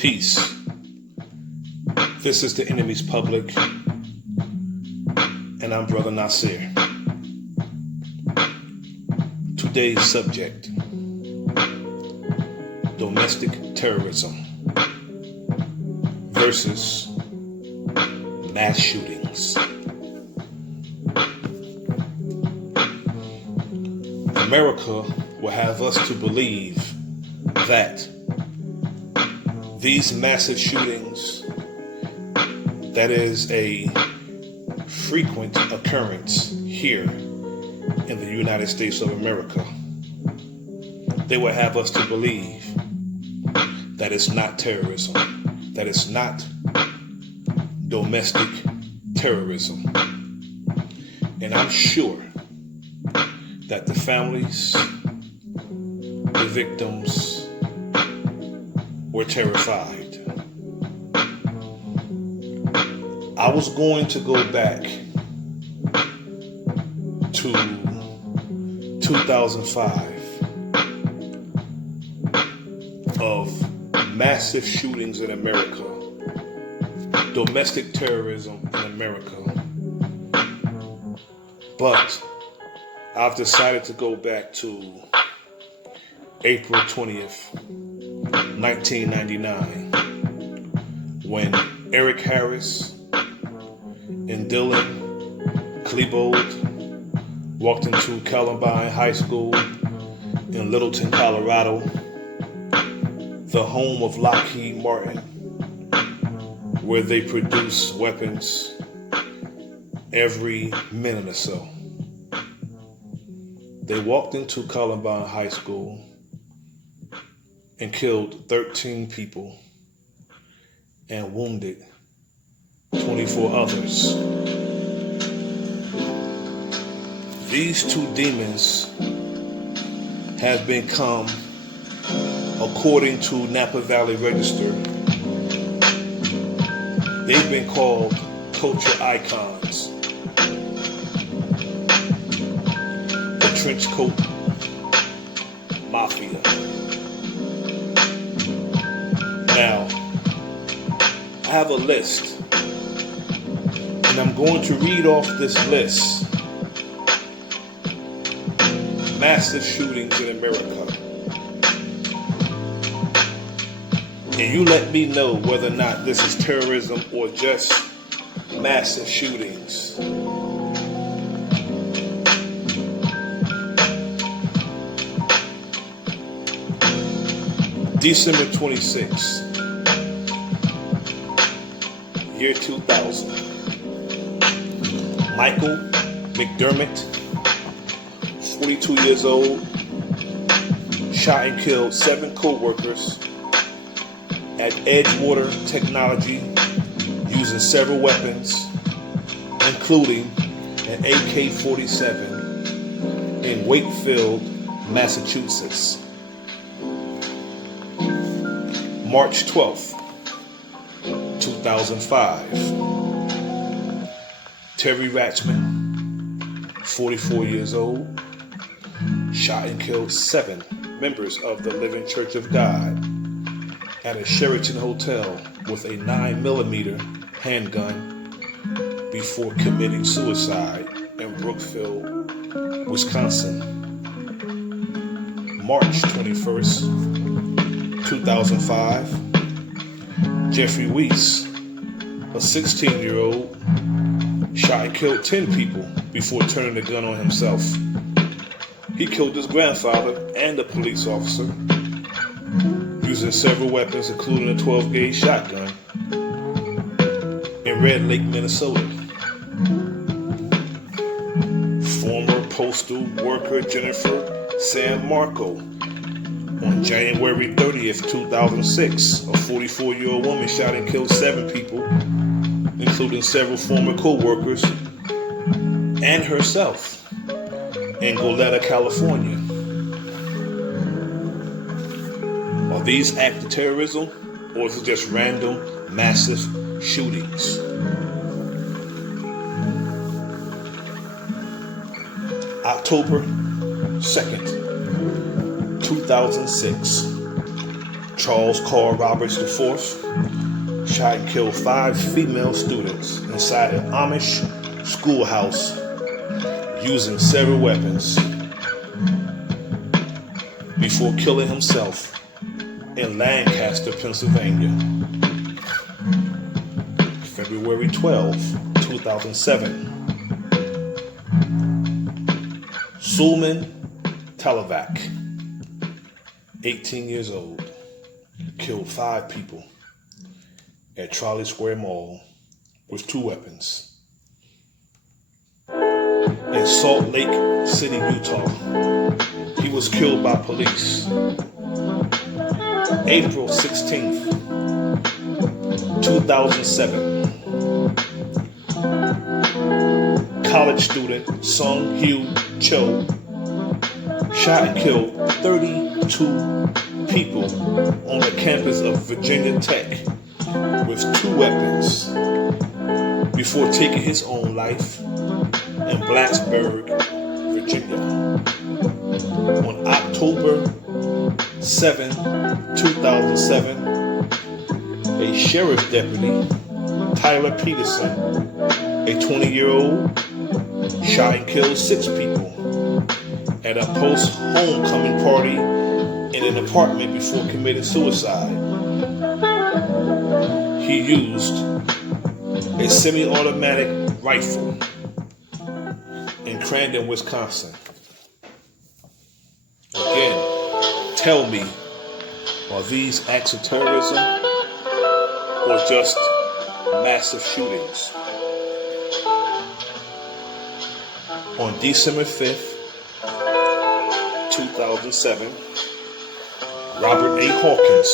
Peace. This is the enemy's public, and I'm Bro.Nasir. Today's subject: domestic terrorism versus mass shootings. America will have us to believe that these massive shootings, that is a frequent occurrence here in the United States of America, they will have us to believe that it's not terrorism, that it's not domestic terrorism. And I'm sure that the families, the victims, were terrified. I was going to go back to 2005 of massive shootings in America, domestic terrorism in America. But I've decided to go back to April 20th, 1999, when Eric Harris and Dylan Klebold walked into Columbine High School in Littleton, Colorado, the home of Lockheed Martin, where they produce weapons every minute or so. They walked into Columbine High School and killed 13 people and wounded 24 others. These two demons have become, according to Napa Valley Register, they've been called culture icons. The trench coat mafia. Now, I have a list, and I'm going to read off this list. Massive shootings in America. And you let me know whether or not this is terrorism or just massive shootings. December 26th, year 2000. Michael McDermott, 42 years old, shot and killed 7 co-workers at Edgewater Technology using several weapons, including an AK-47 in Wakefield, Massachusetts. March 12th, 2005. Terry Ratchman, 44 years old, shot and killed 7 members of the Living Church of God at a Sheraton hotel with a 9mm handgun before committing suicide in Brookfield, Wisconsin. March 21st, 2005. Jeffrey Weiss, a 16-year-old, shot and killed 10 people before turning the gun on himself. He killed his grandfather and a police officer using several weapons, including a 12-gauge shotgun in Red Lake, Minnesota. Former postal worker Jennifer San Marco, on January 30th, 2006, a 44-year-old woman shot and killed 7 people, including several former co-workers and herself, in Goleta, California. Are these acts of terrorism, or is it just random, massive shootings? October 2nd, 2006. Charles Carl Roberts IV shot and killed 5 female students inside an Amish schoolhouse using several weapons before killing himself in Lancaster, Pennsylvania. February 12, 2007. Sulman Talavac, 18 years old, killed 5 people at Trolley Square Mall with 2 weapons. In Salt Lake City, Utah, he was killed by police. April 16th, 2007. College student Sung Hyo Cho shot and killed 32 people on the campus of Virginia Tech with 2 weapons before taking his own life in Blacksburg, Virginia. On October 7, 2007, a sheriff's deputy, Tyler Peterson, a 20-year-old, shot and killed 6 people at a post-homecoming party in an apartment before committing suicide. He used a semi-automatic rifle in Crandon, Wisconsin. Again, tell me, are these acts of terrorism or just massive shootings? On December 5th, 2007, Robert A. Hawkins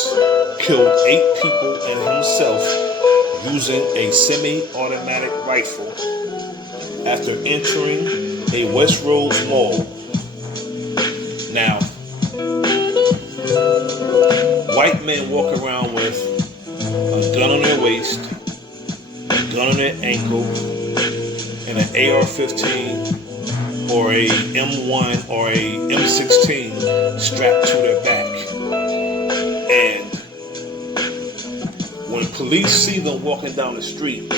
killed 8 people and himself using a semi-automatic rifle after entering a Westroads mall. Now, white men walk around with a gun on their waist, a gun on their ankle, and an AR-15 or a M1 or a M16 strapped to their back. And when police see them walking down the street,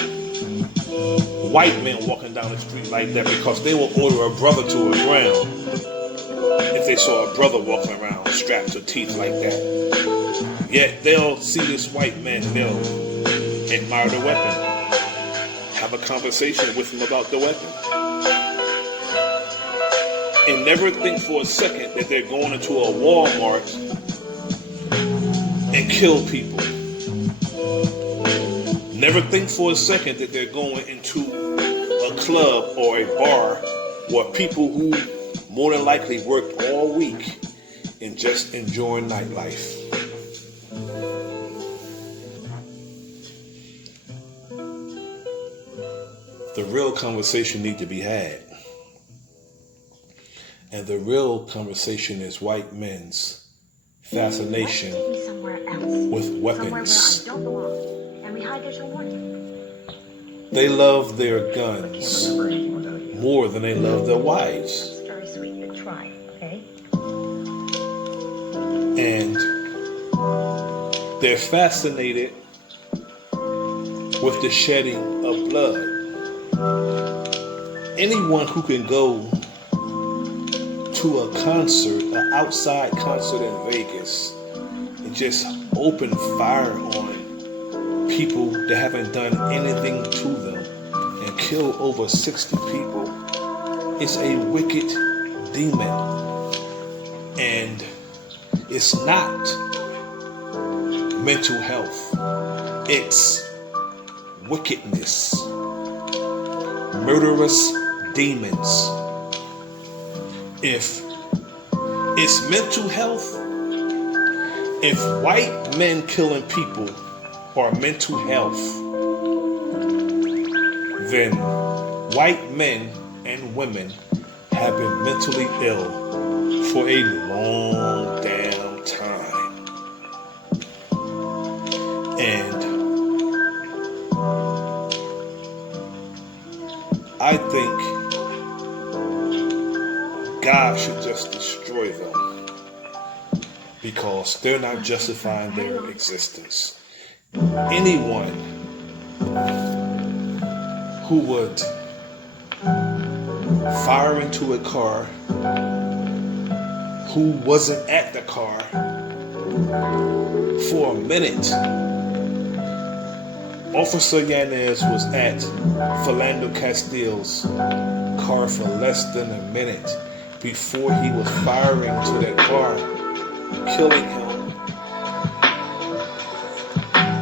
white men walking down the street like that, because they will order a brother to a ground if they saw a brother walking around strapped to teeth like that. Yet they'll see this white man and they'll admire the weapon, have a conversation with him about the weapon, and never think for a second that they're going into a Walmart and kill people. Never think for a second that they're going into a club or a bar where people who more than likely worked all week and just enjoying nightlife. The real conversation needs to be had. And the real conversation is white men's fascination with weapons. They love their guns more than they love their wives. And they're fascinated with the shedding of blood. Anyone who can go to a concert, an outside concert in Vegas, and just open fire on people that haven't done anything to them and kill over 60 people, it's a wicked demon. And it's not mental health. It's wickedness. Murderous demons. If it's mental health, if white men killing people are mental health, then white men and women have been mentally ill for a long damn time. And I think God should just destroy them. because they're not justifying their existence. Anyone who would fire into a car who wasn't at the car for a minute. Officer Yanez was at Philando Castile's car for less than a minute before he was firing to that car, killing him,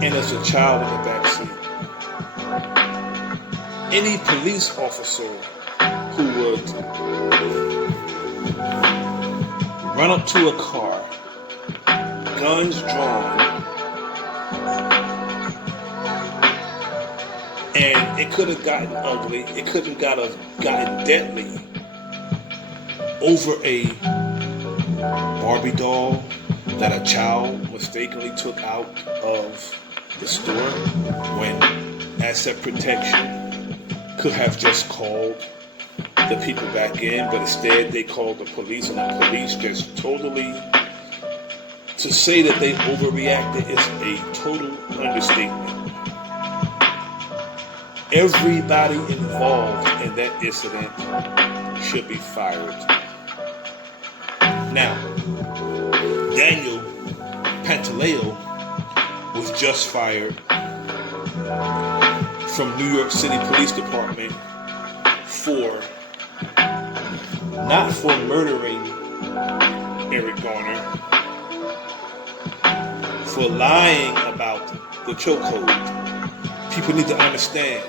and there's a child in the backseat. Any police officer who would run up to a car, guns drawn, and it could have gotten ugly, it could have gotten deadly over a Barbie doll that a child mistakenly took out of the store, when asset protection could have just called the people back in, but instead they called the police, and the police just totally, to say that they overreacted is a total understatement. Everybody involved in that incident should be fired. Now, Daniel Pantaleo was just fired from New York City Police Department not for murdering Eric Garner, for lying about the chokehold. People need to understand,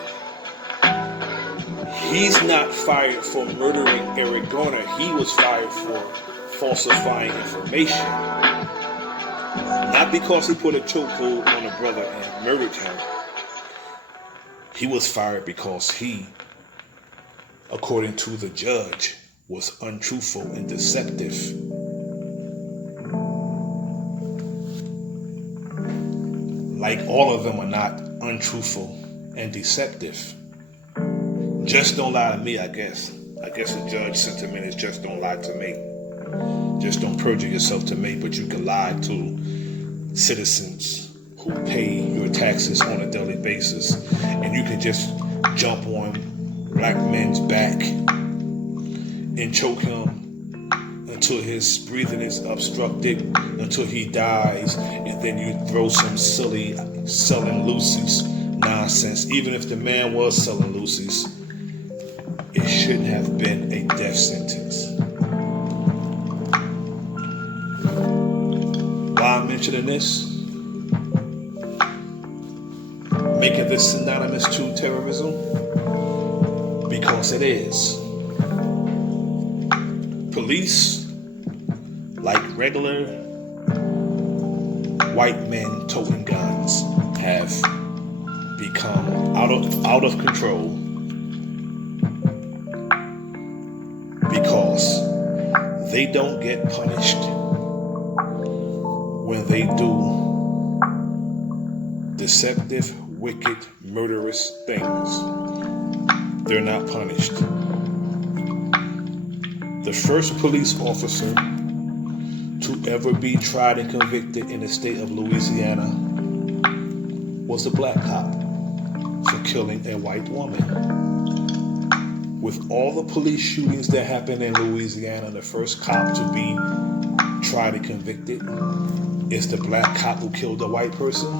he's not fired for murdering Eric Garner. He was fired for falsifying information. Not because he put a chokehold on a brother and murdered him. He was fired because he, according to the judge, was untruthful and deceptive. Like all of them are not untruthful and deceptive. Just don't lie to me, I guess. I guess the judge sentiment is just don't lie to me. Just don't perjure yourself to me, but you can lie to citizens who pay your taxes on a daily basis. And you can just jump on black men's back and choke him until his breathing is obstructed, until he dies, and then you throw some silly selling loosies nonsense. Even if the man was selling loosies, it shouldn't have been a death sentence. Why I'm mentioning this? Making this synonymous to terrorism? Because it is. Police, like regular white men toting guns, have become out of control because they don't get punished when they do deceptive, wicked, murderous things. They're not punished. The first police officer to ever be tried and convicted in the state of Louisiana was a black cop for killing a white woman. With all the police shootings that happened in Louisiana, the first cop to be tried and convicted is the black cop who killed a white person.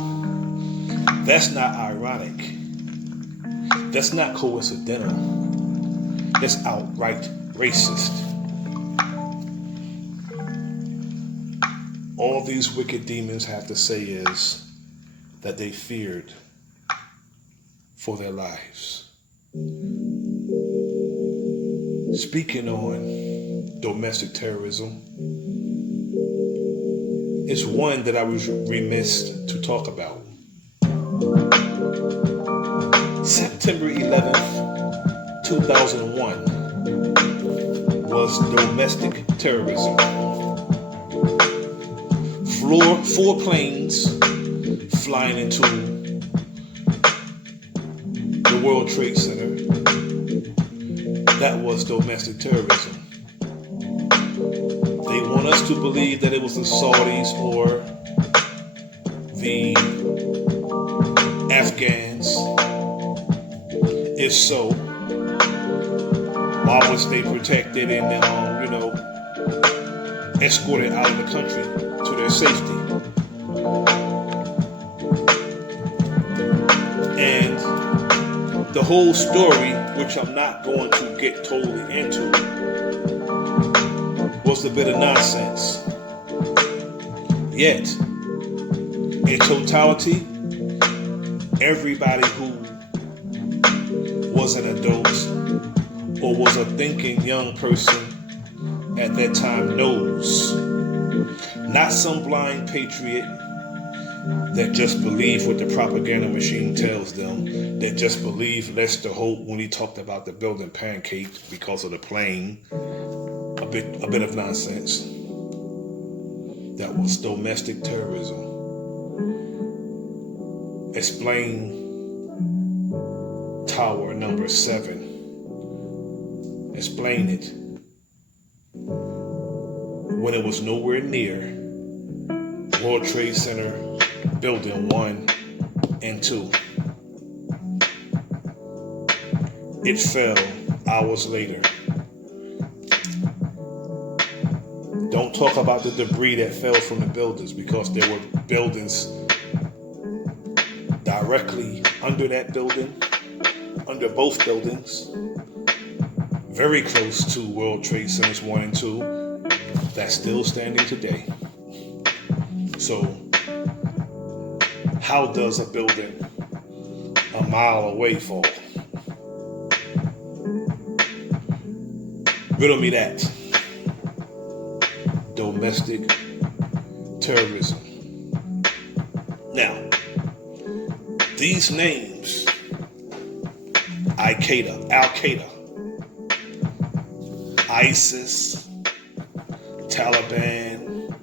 That's not ironic. That's not coincidental. That's outright racist. All these wicked demons have to say is that they feared for their lives. Speaking on domestic terrorism, it's one that I was remiss to talk about. September 11th, 2001 was domestic terrorism. 4 planes flying into the World Trade Center. That was domestic terrorism. They want us to believe that it was the Saudis or the Afghans. If so, why was they protected and escorted out of the country to their safety? And the whole story, which I'm not going to get totally into, was a bit of nonsense. Yet, in totality, everybody who was an adult or was a thinking young person at that time knows. Not some blind patriot that just believe what the propaganda machine tells them, that just believe Lester Holt when he talked about the building pancakes because of the plane. A bit of nonsense. That was domestic terrorism. Explain Tower number 7. Explain it. When it was nowhere near World Trade Center Building 1 and 2. It fell hours later. Don't talk about the debris that fell from the buildings, because there were buildings directly under that building, under both buildings, very close to World Trade Centers 1 and 2, that's still standing today. So, how does a building a mile away fall? Riddle me that. Domestic terrorism. Now, these names, Al-Qaeda, ISIS, Taliban,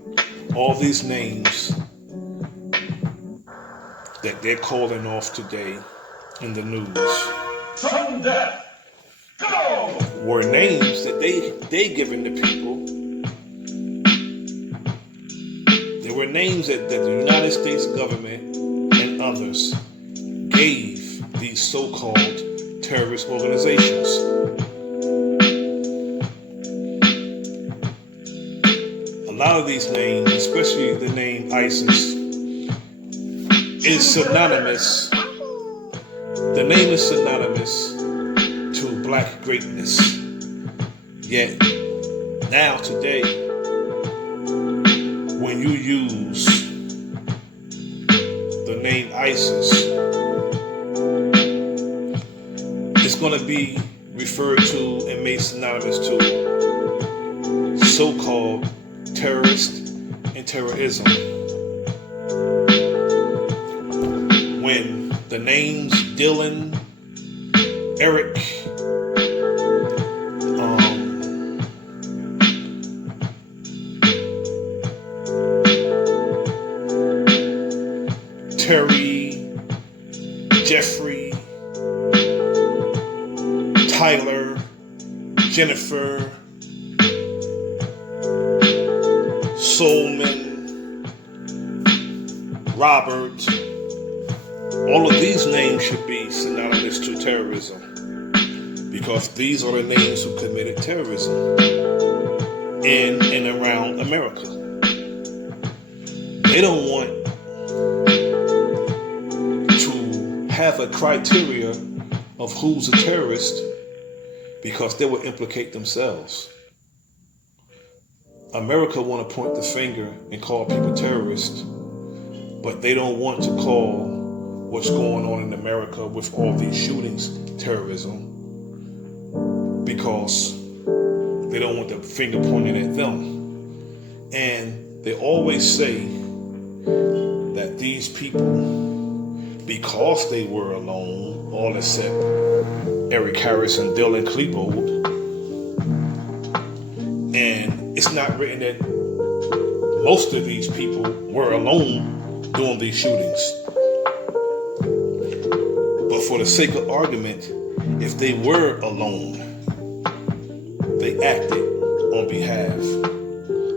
all these names that they're calling off today in the news were names that they given the people. They were names that the United States government and others gave these so-called terrorist organizations. A lot of these names, especially the name ISIS, is synonymous. The name is synonymous to black greatness. Yet, now today, when you use the name ISIS, it's going to be referred to and made synonymous to so-called terrorist and terrorism. When the names Dylan, Eric, Terry, Jeffrey, Tyler, Jennifer, Solomon, Robert, all of these names should be synonymous to terrorism, because these are the names who committed terrorism in and around America. They don't want to have a criteria of who's a terrorist, because they will implicate themselves. America want to point the finger and call people terrorists, but they don't want to call what's going on in America with all these shootings terrorism, because they don't want the finger pointed at them. And they always say that these people, because they were alone, all except Eric Harris and Dylan Klebold, and it's not written that most of these people were alone doing these shootings. But for the sake of argument, if they were alone, they acted on behalf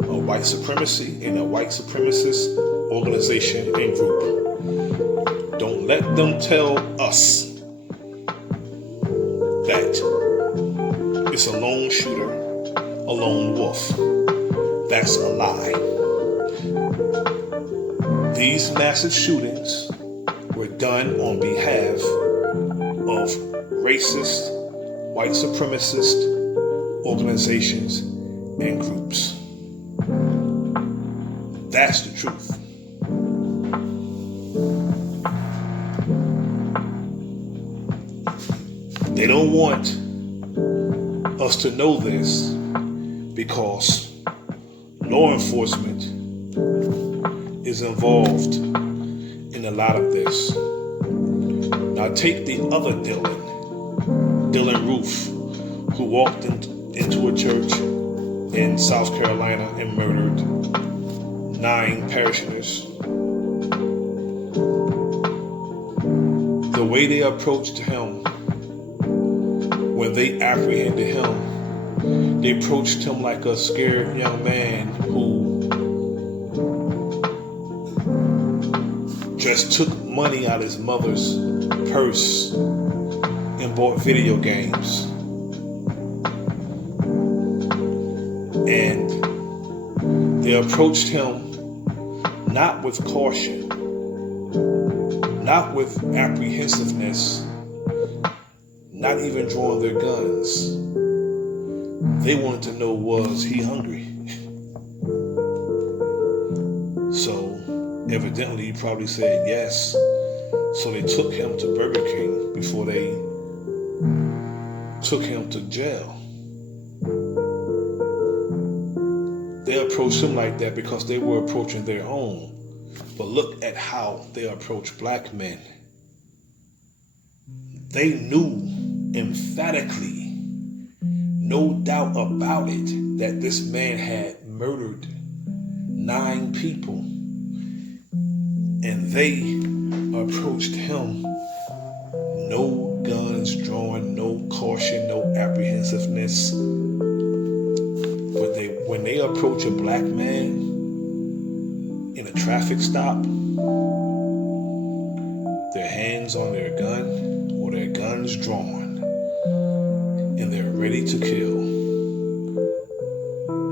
of of white supremacy and a white supremacist organization and group. Don't let them tell us that it's a lone shooter, a lone wolf. That's a lie. These massive shootings were done on behalf of racist, white supremacist organizations and groups. That's the truth. They don't want us to know this because law enforcement is involved in a lot of this. Now take the other Dylan Roof, who walked into a church in South Carolina and murdered 9 parishioners. The way they approached him, when they apprehended him, they approached him like a scared young man who just took money out of his mother's purse and bought video games. And they approached him not with caution, not with apprehensiveness, not even drawing their guns. They wanted to know, was he hungry? So evidently he probably said yes. So they took him to Burger King before they took him to jail. They approached him like that because they were approaching their own. But look at how they approach black men. They knew emphatically, no doubt about it, that this man had murdered 9 people. And they approached him, no guns drawn, no caution, no apprehensiveness. But when they approach a black man in a traffic stop, their hands on their gun or their guns drawn, and they're ready to kill.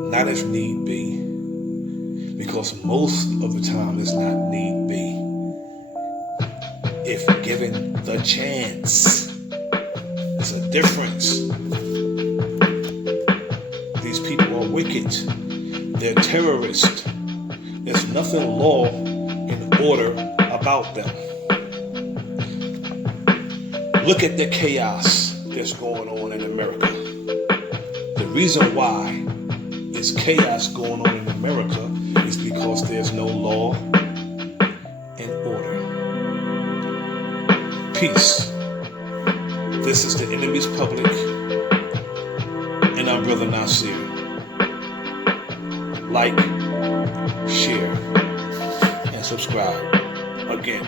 Not if need be, because most of the time it's not need be. If given the chance, there's a difference. These people are wicked. They're terrorists. There's nothing law and order about them. Look at the chaos that's going on in America. The reason why there's chaos going on in America is because there's no law and order. Peace. This is the Enemy's Public, and I'm Bro.Nasir. Like, share, and subscribe. Again,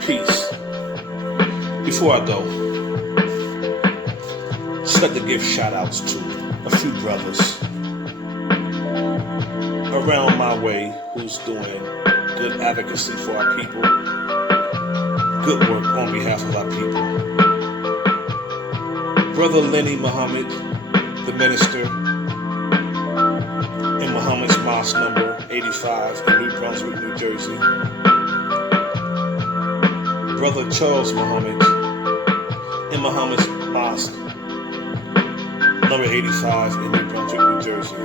peace. Before I go, just like to give shout outs to a few brothers around my way who's doing good advocacy for our people, good work on behalf of our people. Brother Lenny Muhammad, the minister in Muhammad's Mosque number 85 in New Brunswick, New Jersey. Brother Charles Muhammad in Muhammad's Mosque number 85 in New Brunswick, New Jersey.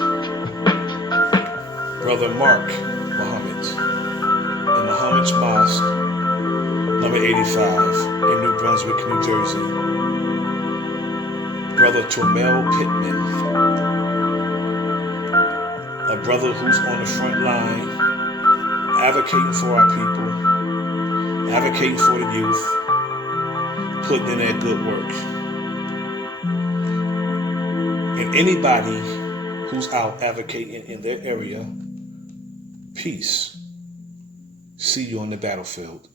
Brother Mark Muhammad in Muhammad's Mosque number 85 in New Brunswick, New Jersey. Brother Tormel Pittman, a brother who's on the front line, advocating for our people, advocating for the youth, putting in that good work. And anybody who's out advocating in their area, peace. See you on the battlefield.